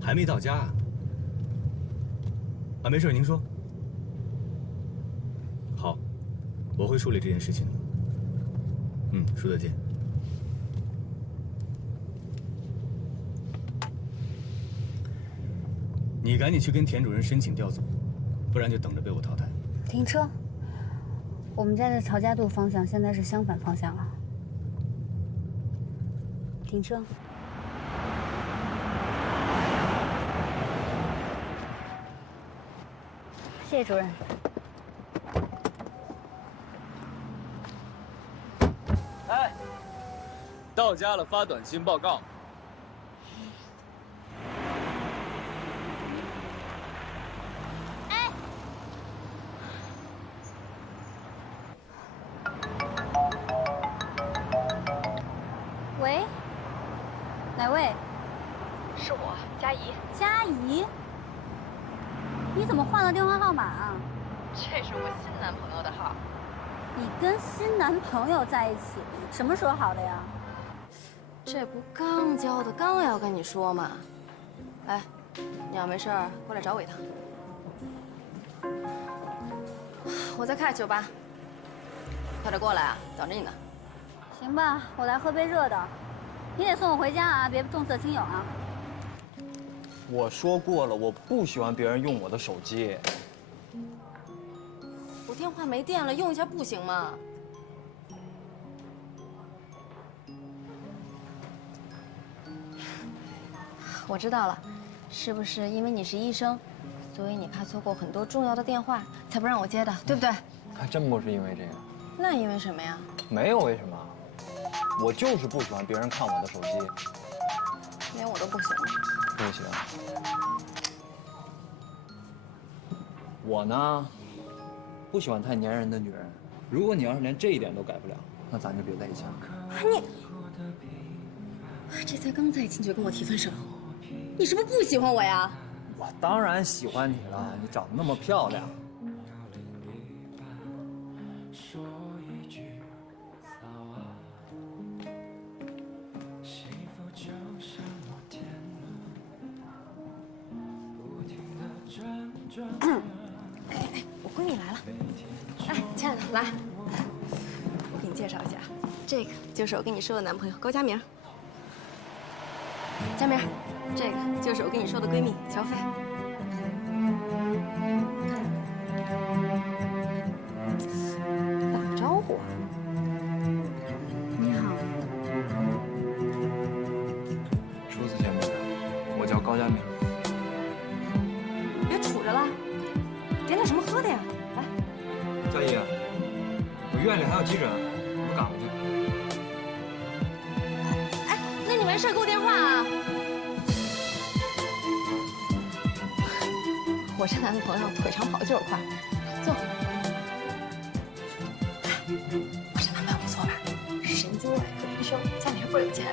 还没到家啊？啊，没事，您说。好，我会处理这件事情的。说再见。你赶紧去跟田主任申请调组，不然就等着被我淘汰。停车。我们家的曹家渡方向现在是相反方向了。停车。谢谢主任。哎，到家了发短信报告。哎，喂，哪位？是我，佳怡。佳怡。你怎么换了电话号码啊？这是我新男朋友的号。你跟新男朋友在一起，什么时候好的呀？这不刚交的，刚要跟你说嘛。哎，你要没事过来找我一趟。我在开酒吧，快点过来啊，等着你呢。行吧，我来喝杯热的。你得送我回家啊，别重色轻友啊。我说过了，我不喜欢别人用我的手机。我电话没电了，用一下不行吗？我知道了，是不是因为你是医生，所以你怕错过很多重要的电话，才不让我接的，对不对？还真不是因为这个。那因为什么呀？没有为什么，我就是不喜欢别人看我的手机。连我都不行了。不行。我呢，不喜欢太粘人的女人。如果你要是连这一点都改不了，那咱就别在一起了。你这才刚在一起你就跟我提分手，你是不是不喜欢我呀？我当然喜欢你了，你长得那么漂亮。我闺蜜来了，哎，亲爱的，来，我给你介绍一下，这个就是我跟你说的男朋友高佳明。佳明，这个就是我跟你说的闺蜜乔飞。打个招呼啊！你好。初次见面。高粱米。别杵着了，点点什么喝的呀？来，佳怡，我院里还有急诊，你赶过去。哎，那你没事给我电话啊。我这男朋友腿长跑就是快，坐。我这男朋友不错吧？神经外科医生，家里还倍儿有钱。